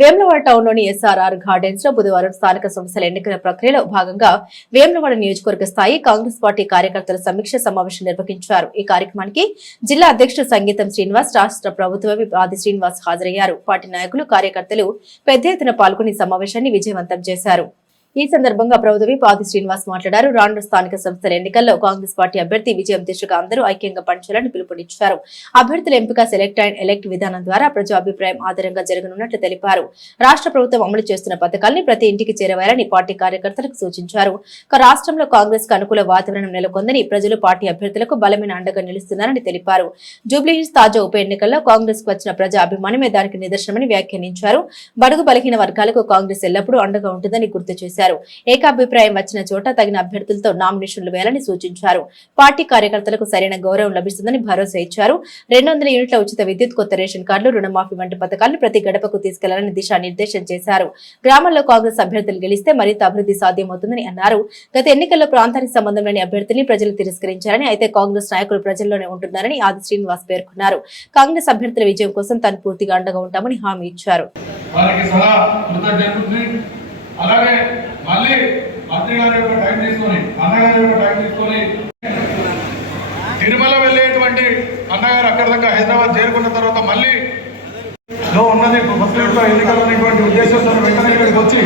Vemulawada టౌన్లోని SRR గార్డెన్స్లో బుధవారం స్థానిక సంస్థల ఎన్నికల ప్రక్రియలో భాగంగా వేములవాడ నియోజకవర్గ స్థాయి కాంగ్రెస్ పార్టీ కార్యకర్తల సమీక్ష సమావేశం నిర్వహించారు. ఈ కార్యక్రమానికి జిల్లా అధ్యక్షుడు సంగీతం శ్రీనివాస్ రాష్ట్ర ప్రభుత్వ ఆది శ్రీనివాస్ హాజరయ్యారు. పార్టీ నాయకులు కార్యకర్తలు పెద్ద ఎత్తున పాల్గొని సమావేశాన్ని విజయవంతం చేశారు. ఈ సందర్భంగా ప్రభుత్వ పాది శ్రీనివాస్ మాట్లాడారు. రానున్న స్థానిక సంస్థల ఎన్నికల్లో కాంగ్రెస్ పార్టీ అభ్యర్థి విజయం దిశగా అందరూ ఐక్యంగా పనిచేయాలని పిలుపునిచ్చారు. అభ్యర్థుల ఎంపిక సెలెక్ట్ అండ్ ఎలెక్ట్ విధానం ద్వారా ప్రజా అభిప్రాయం ఆధారంగా జరగనున్నట్లు తెలిపారు. రాష్ట్ర ప్రభుత్వం అమలు చేస్తున్న పథకాల్ని ప్రతి ఇంటికి చేరవేయాలని పార్టీ కార్యకర్తలకు సూచించారు. రాష్ట్రంలో కాంగ్రెస్కు అనుకూల వాతావరణం నెలకొందని ప్రజలు పార్టీ అభ్యర్థులకు బలమైన అండగా నిలుస్తున్నారని తెలిపారు. జూబ్లీహిల్స్ తాజా ఉప ఎన్నికల్లో కాంగ్రెస్కు వచ్చిన ప్రజా అభిమానమే దానికి నిదర్శనమని వ్యాఖ్యానించారు. బడుగు బలహీన వర్గాలకు కాంగ్రెస్ ఎల్లప్పుడూ అండగా ఉంటుందని గుర్తు చేశారు. ఏకాభిప్రాయం వచ్చిన చోట తగిన అభ్యర్థులతో నామినేషన్లు వేయాలని సూచించారు. పార్టీ కార్యకర్తలకు సరైన గౌరవం లభిస్తుందని భరోసా ఇచ్చారు. రెండు వందల యూనిట్ల ఉచిత విద్యుత్ కొత్త రేషన్ కార్డులు రుణమాఫీ వంటి పథకాలను ప్రతి గడపకు తీసుకెళ్ళాలని దిశానిర్దేశం చేశారు. గ్రామాల్లో కాంగ్రెస్ అభ్యర్థులు గెలిస్తే మరింత అభివృద్ధి సాధ్యమవుతుందని అన్నారు. గత ఎన్నికల్లో ప్రాంతానికి సంబంధం లేని అభ్యర్థిని ప్రజలు తిరస్కరించారని అయితే కాంగ్రెస్ నాయకులు ప్రజల్లోనే ఉంటున్నారని ఆది శ్రీనివాస్ పేర్కొన్నారు. కాంగ్రెస్ అభ్యర్థుల విజయం కోసం తాను పూర్తిగా అండగా ఉంటామని హామీ ఇచ్చారు. అలాగే మళ్ళీ మంత్రి గారి యొక్క టైం తీసుకొని అన్నగారి యొక్క టైం తీసుకొని తిరుమల వెళ్ళేటువంటి అన్నగారు అక్కడ దాకా హైదరాబాద్ చేరుకున్న తర్వాత మళ్ళీ లో ఉన్నది ముస్లింతో ఎన్నికలు ఉన్నటువంటి ఉద్దేశంతో వెంటనే ఇక్కడికి వచ్చి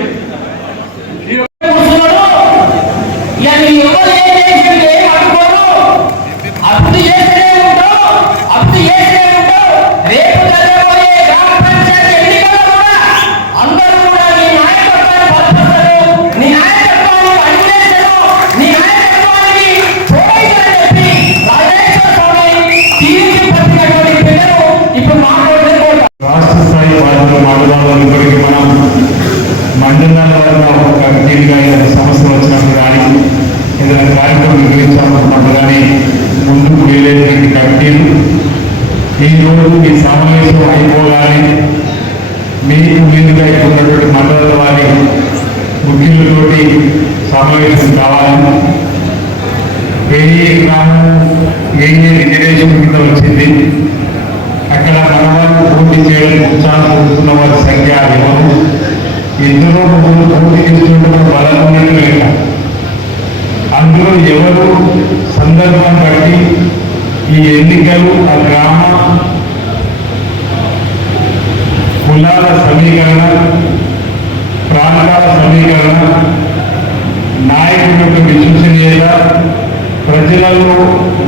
అప్పుడు రాష్ట్ర స్థాయి బాధ్యతలు మాట్లాడాలనుకోవడానికి మనం మండలాల ఒక కమిటీగా ఏదైనా సమస్యలు వచ్చినప్పుడు కానీ ఏదైనా కార్యక్రమం వివరించాలనుకున్నప్పుడు కానీ ముందుకు వెళ్ళేటువంటి కమిటీలు ఈ రోజు ఈ సమావేశం అయిపోగానే మీకు మీదుగా ఉన్నటువంటి మండలాల వారి ముఖ్యులతోటి సమావేశం కావాలని ఏ ఏ గ్రామం ఏ ఏ రిజర్వేషన్ కింద వచ్చింది అక్కడ మనవాళ్ళు పూర్తి చేయడం ఉత్సాహం పొందుతున్న వారి సంఖ్య ఎవరు ఇద్దరు ముగ్గురు పూర్తి చేస్తుంటే బలం ఉన్నట్టు అందులో ఎవరు సందర్భం బట్టి ఈ ఎన్నికలు ఆ గ్రామ కులాల సమీకరణ ప్రాంతాల సమీకరణ నాయకుడి యొక్క విశ్వసనీయత ప్రజలలో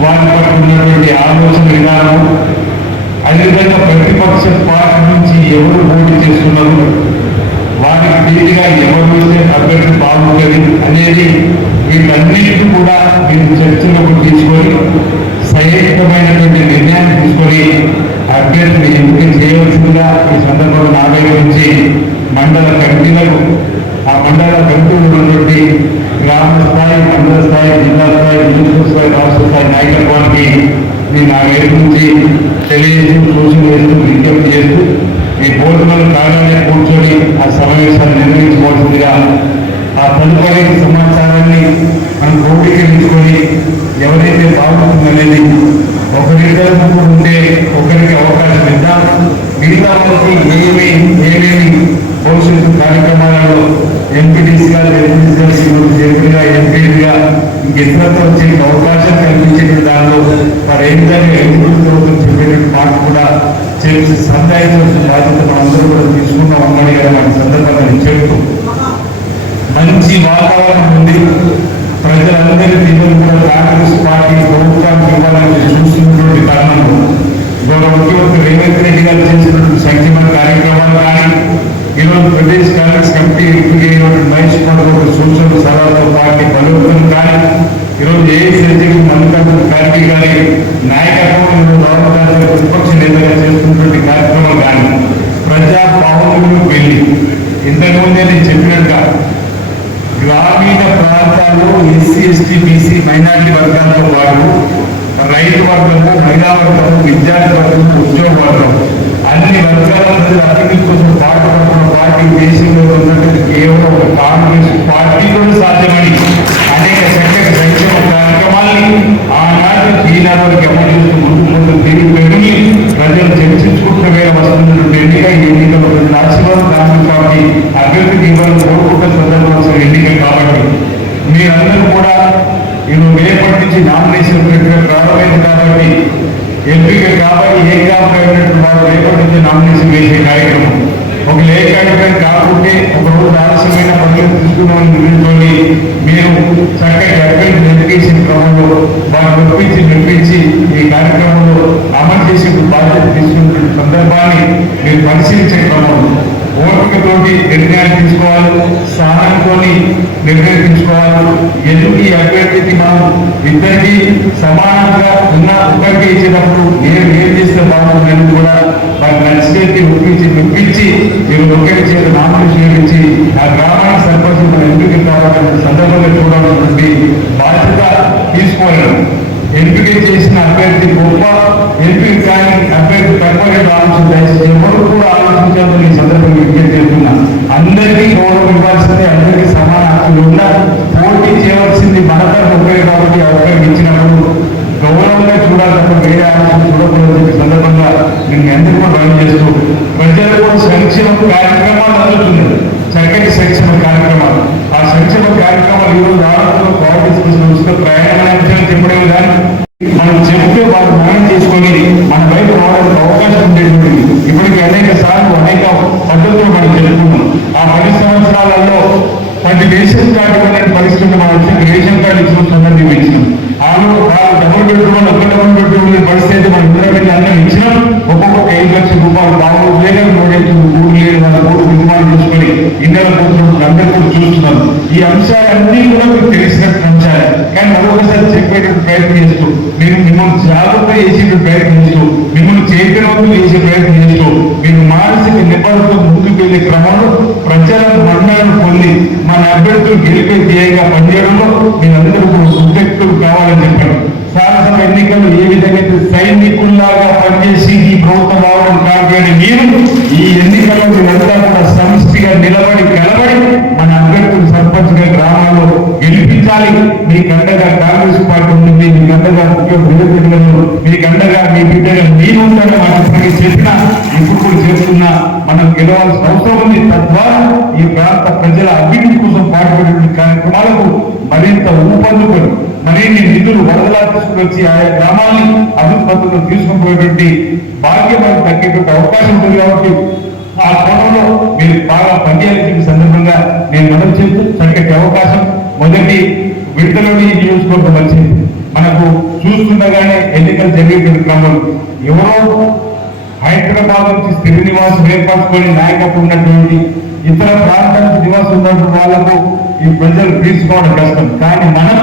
వారి పట్ల ఉన్నటువంటి ఆలోచన విధానం అదేవిధంగా ప్రతిపక్ష పార్టీ నుంచి ఎవరు పోటీ చేస్తున్నారు? వారికి దీనిగా ఎవరు అభ్యర్థి బాగుంటుంది అనేది వీటన్నిటిని కూడా మీరు చర్చలోకి తీసుకొని సహేతుకమైనటువంటి నిర్ణయాన్ని తీసుకొని అభ్యర్థిని ఎంపిక చేయవలసిందిగా ఈ సందర్భంలో నాగరించి మండల కమిటీలకు ఆ మండల కమిటీలు ఉన్నటువంటి గ్రామ స్థాయి మండల స్థాయి జిల్లా స్థాయి నియోజక స్థాయి రాష్ట్ర స్థాయి నాయకత్వానికి నేను నా వైపు నుంచి తెలియజేస్తూ సూచన చేస్తూ విజ్ఞప్తి చేస్తూ ఈ బోధనలు కాగానే కూర్చొని ఆ సమావేశాన్ని నిర్వహించుకోవాల్సిందిగా ఆ తదుపరి సమాచారాన్ని మనం క్రోడీకరించుకొని ఎవరైతే బాగుంటుందనేది ఒకరిద్దరు ముగ్గురు ఉంటే ఒకరికి అవకాశం ఇద్దాం. మిగతా వాళ్ళకి ఏమి ఏమేమి భవిష్యత్తు కార్యక్రమాలలో ఎంపీటీసీగా ఎంపీటీసీగా ఎంపీగా ఎంపీగా ఇంకెతరతో వచ్చే అవకాశం కల్పించిన దానిలో మరి ఏ ఎంపీలతో ఎదుగుతుందో చెప్పే మాట కూడా చేసి సందాయించాల్సిన బాధ్యత మనందరూ కూడా తీసుకున్నాం అమ్మని గారు మన సందర్భంగా నేను చెబుతూ మంచి వాతావరణం ఉంది ప్రజలందరి దీవులు కూడా కాంగ్రెస్ పార్టీ ప్రభుత్వానికి ఇవ్వాలని చూస్తున్నటువంటి కారణంలో గౌరవ ముఖ్యమంత్రి రేవంత్ రెడ్డి గారు చేసినటువంటి సంక్షేమ కార్యక్రమాలు కానీ ఈరోజు ప్రదేశ్ కాంగ్రెస్ కమిటీ ఎంపికైనటువంటి మహేష్ కుమార్ గౌడ్ సూచనలు సలహాతో పార్టీ బలోపేతం కానీ ఈరోజు ఏ అధ్యక్షుడు మల్లికార్జున ఖార్గే గారి నాయకత్వంలో రాహుల్ గాంధీ ప్రతిపక్ష నేతగా చేస్తున్నటువంటి కార్యక్రమం కానీ ప్రజా పాలనకు వెళ్ళి ఇంతకుముందే నేను చెప్పినట్టుగా గ్రామీణ ప్రాంతాల్లో ఎస్సీ ఎస్టీ బీసీ మైనారిటీ వర్గాలతో పాటు రైతు వర్గము మహిళా వర్గము విద్యార్థి వర్గము ఉద్యోగ వర్గం అన్ని వర్గాల ప్రజలు అభివృద్ధి కోసం పాటుపడుతున్న పార్టీ దేశంలో ఉన్నటువంటి కేవలం ఒక కాంగ్రెస్ పార్టీతో సాధ్యమని అనేక సంఖ్యక సంక్షేమ కార్యక్రమాల్ని ఆనాటి ఈనాడు వరకు అమలు చేస్తూ ముందు ముందు తిరిగి పెరిగి ప్రజలు వేళ వస్తున్నటువంటి ఎన్నిక ఈ ఎన్నికల్లో ప్రజల ఆశీర్వాదం దాని అభ్యర్థికి ఇవ్వాలని కోరుకుంటున్న సందర్భంలో ఎన్నిక కాబట్టి మీరందరూ కూడా ఈరోజు రేపటి నుంచి నామినేషన్ ఎంపిక కాబట్టి ఏ క్యాంప్ అయినట్టు వారు రేపటి నుంచి నామినేషన్ వేసే కార్యక్రమం. ఒక ఏ కార్యక్రమం కాకుంటే ఒక రోజు ఆలస్యమైన పనులు తీసుకున్నామని నిర్ణయించుకొని మీరు చక్కటి అభ్యర్థి వెరిఫికేషన్ క్రమంలో వారు మెప్పించి మెప్పించి ఈ కార్యక్రమంలో అమలు చేసే బాధ్యత తీసుకున్న సందర్భాన్ని మీరు పరిశీలించే క్రమంలో ఓపికతోటి నిర్ణయాలు తీసుకోవాలి సహనంతో నిర్వహించుకోవాలి ఎందుకు ఈ అభ్యర్థికి మనం ఇద్దరికి సమానంగా ఉన్న ఒకరికి ఇచ్చినప్పుడు నేను ఏం చేస్తే బాగుంటుందని కూడా వారి నచ్చితే ఒప్పించి మెప్పించి మీరు ఒకరి చేత నామినేషన్ ఇచ్చి ఆ గ్రామాన్ని సర్పంచ్ మన ఎందుకు కావాలనే సందర్భంగా చూడాల్సినటువంటి బాధ్యత తీసుకోవాలి ఎంపిక చేసిన అభ్యర్థి గొప్ప ఎంపిక కానీ అభ్యర్థి తక్కువ ఆలోచన దయచేసి ఎవరు కూడా ఆలోచించాలని ఈ సందర్భంగా విజ్ఞప్తి చేస్తున్నా అందరికీ గౌరవం ఇవ్వాల్సిందే అందరికీ సమాన హక్కులు ఉన్నా పోటీ చేయవలసింది మన తరఫు ఒకరే కాబట్టి ఆ ఒకరికి ఇచ్చినప్పుడు గౌరవంగా చూడాలి తప్ప చూడకూడదు సందర్భంగా నేను అందరికీ కూడా మనం చేస్తూ ప్రజలకు సంక్షేమ కార్యక్రమాలు అందుతున్నాయి. చక్కటి సంక్షేమ కార్యక్రమాలు. ఆ సంక్షేమ కార్యక్రమాలు ఈరోజు ఆరోగ్యంలో క్వాలిటీ సంస్థ ప్రయాణం చెప్పడం కానీ మనం చెప్తే వాళ్ళు మనం చేసుకొని మన బయట రావడానికి అవకాశం ఉండేటువంటి ఇప్పటికీ అనేక సార్లు అనేక పద్ధతులు మనం చెప్పుకున్నాం. ఆ పది సంవత్సరాలలో పది దేశం కార్డు పరిస్థితులు పరిస్థితి మనం వచ్చి రేషన్ కార్డు ఇచ్చిన సందర్భం ఇచ్చినాం. వాళ్ళు డబుల్ బెడ్రూమ్ ఒక డబుల్ బెడ్రూమ్ పరిస్థితి మనం ఇంద్రమిల్లి అన్నం ఇచ్చినాం. ఒక్కొక్క ఐదు లక్షల రూపాయలు బాబు వేరే మూడేళ్ళు మూడు లేదు వాళ్ళ మూడు నిర్మాణం చూసుకొని ఇండియాలో కూర్చున్నప్పుడు అందరూ కూడా చూస్తున్నారు ఈ అంశాలన్నీ కూడా మీకు తెలిసినట్టు అంశాలే కానీ మరొకసారి చెప్పేటువంటి ప్రయత్నం చేస్తూ మీరు మిమ్మల్ని జాగ్రత్త చేసే ప్రయత్నం చేస్తూ మిమ్మల్ని చైతన్యవంతులు చేసే ప్రయత్నం చేస్తూ మీరు మానసిక నిబద్ధతతో ముందుకు వెళ్ళే క్రమంలో ప్రజల మరణాలను పొంది మన అభ్యర్థులు గెలిపే ధ్యేయంగా పనిచేయడంలో సైనికులు ఏ విధంగా సైనికుల్లాగా పనిచేసి ఈ ప్రభుత్వం రావడం కాదు మీరు ఈ ఎన్నికల్లో మీరంతా కూడా సమిష్టిగా నిలబడి కలబడి మన అభ్యర్థులు సర్పంచ్గా గ్రామాల్లో గెలిపించాలి. మీ కండగా కాంగ్రెస్ పార్టీ ఉంది మీ కండగా ముఖ్య విలేకరులను మీ కండగా మీ బిడ్డగా మీరు ఉంటారని మనం ఇప్పటికీ చెప్పినా ఇప్పుడు చేస్తున్నా మనం గెలవాల్సిన అవసరం ఉంది. తద్వారా ఈ ప్రాంత ప్రజల అభివృద్ధి కోసం పాటుపడే కార్యక్రమాలకు మరింత ఊపందుకొని మరిన్ని నిధులు వరదలా తీసుకొచ్చి ఆయా గ్రామాల్ని అభివృద్ధి తీసుకుపోయేటువంటి భాగ్యం మనకు తగ్గేటువంటి అవకాశం ఉంటుంది కాబట్టి ఆ కోణంలో మీరు బాగా పనిచేయాలని పనిచేయాల్సిన సందర్భంగా నేను మనం చేస్తూ చక్కటి అవకాశం. మొదటి విడతలోని నియోజకవర్గం వచ్చింది. మనకు చూస్తుండగానే ఎన్నికలు జరిగేటువంటి క్రమంలో ఎవరో హైదరాబాద్ నుంచి స్థిర నివాసం ఏర్పరచుకొని నాయకత్వం ఉన్నటువంటి ఇతర ప్రాంతానికి నివాసం ఉన్నటువంటి వాళ్ళకు ఈ ప్రజలు తీసుకోవడం కష్టం. కానీ మనం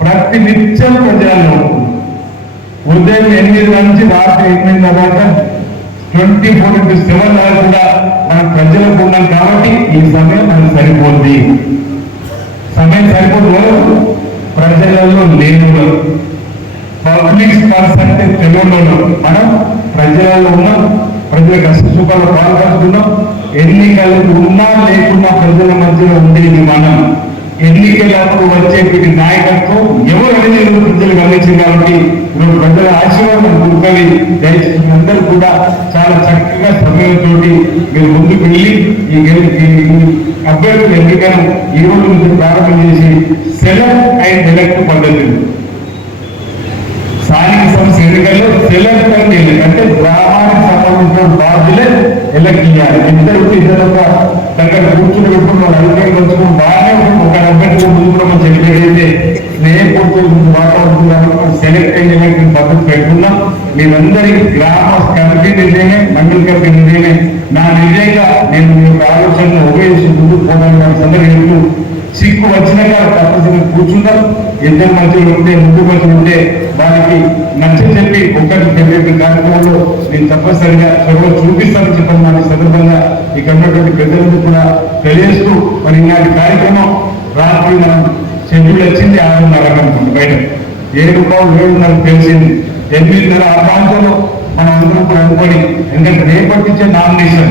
ప్రతి నిత్యం ప్రజల్లో ఉంటుంది ఉదయం ఎనిమిది నుంచి రాత్రి ఎనిమిది దాకా ట్వంటీ ఫోర్ ఇంటూ సెవెన్ వరకు కూడా మనం ప్రజలకు ఉన్నాం కాబట్టి ఈ సమయం మనకు సరిపోద్ది. సమయం సరిపోదు ప్రజలలో లేను పబ్లిక్ పర్సన్ తెలియదు మనం ప్రజలలో ఉన్నాం. ప్రజల కష్ట సుఖాలు పాల్గొంటున్నాం ఎన్నికలకు ఉన్నా లేకున్నా ప్రజల మధ్యలో ఉండేది మనం ఎన్నికలకు వచ్చేటువంటి నాయకత్వం ఎవరు అనేది ప్రజలు గమనించింది కాబట్టి ఈరోజు ప్రజల ఆశీర్వాదం కూర్చొని దయచేసి అందరూ కూడా చాలా చక్కగా సమయంతో మీరు ముందుకు వెళ్ళి ఈ అభ్యర్థుల ఎన్నికను ఈ రోజు నుంచి ప్రారంభం చేసి సెలవు అండ్ ఎలక్ట్ పద్ధతులు స్థానిక సంస్థ ఎన్నికల్లో సెలెక్ట్ అండ్ అంటే గ్రామానికి సంబంధించిన బాధ్యులే ఎలక్ట్ చేయాలి. ఇద్దరు ఇద్దరు దగ్గర కూర్చుని పెట్టుకుని వాళ్ళు అధికారులు వచ్చుకుని బాగానే ఒక అభ్యర్థి ముందు కూడా మనం చెప్పేదైతే స్నేహపూర్వక వాతావరణం సెలెక్ట్ అయిన పద్ధతి పెట్టుకున్నాం. మీరందరి గ్రామ కమిటీ నిజమే మండలి కమిటీ నిజమే నా నిజంగా నేను మీ యొక్క ఆలోచనలు ఉపయోగించి ముందుకు పోవడానికి సందర్భంలో సిక్కు వచ్చినాక తప్పనిసరిగా కూర్చుందాం ఇద్దరు మధ్యలో ఉంటే ముందు మధ్యలో ఉంటే వారికి నచ్చ చెప్పి ఒకటి చెప్పే కార్యక్రమంలో నేను తప్పనిసరిగా చొరవ చూపిస్తానని చెప్పడం దాని సందర్భంగా ఇక్కడ ఉన్నటువంటి పెద్దలకు కూడా తెలియజేస్తూ మరి ఇలాంటి కార్యక్రమం రాత్రి మనం షెడ్యూల్ వచ్చింది ఆరున్నర అనుకుంటుంది బయట. ఏడు పావు ఏడున్నర తెలిసింది. ఎనిమిదిన్నర ఆ ప్రాంతంలో మనం అందరం కూడా అనుకోని ఎందుకంటే రేపటి నుంచే నామినేషన్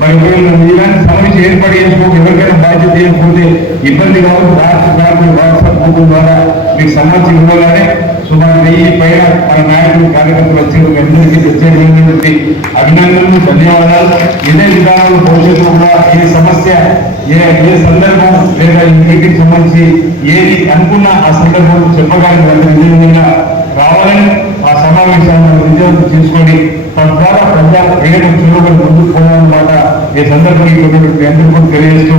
మరి ఒకవేళ ఇలాంటి సమస్య ఏర్పాటు చేసుకోక ఎవరికైనా బాధ్యత చేయకపోతే ఇబ్బంది కావచ్చు రాష్ట్ర కార్మిక వాట్సాప్ గ్రూపుల ద్వారా మీకు సమాచారం ఇవ్వాలని సుమారు వెయ్యి పైన మన నాయకులు కార్యకర్తలు వచ్చారు. అందరికీ ప్రత్యేకమైనటువంటి అభినందనలు ధన్యవాదాలు. ఇదే విధానంలో భవిష్యత్తులో కూడా ఏ సమస్య ఏ ఏ సందర్భం లేదా ఈ సంబంధించి ఏది అనుకున్నా ఆ సందర్భం చెప్పడానికి అందరూ ఇదే విధంగా రావాలని ఆ సమావేశాన్ని విజయవంతం చేసుకొని తద్వారా ప్రజా ప్రేమ చురుకుని ముందుకు పోవాలన్నమాట ఈ సందర్భంగా ఈ అందరికీ తెలియజేస్తూ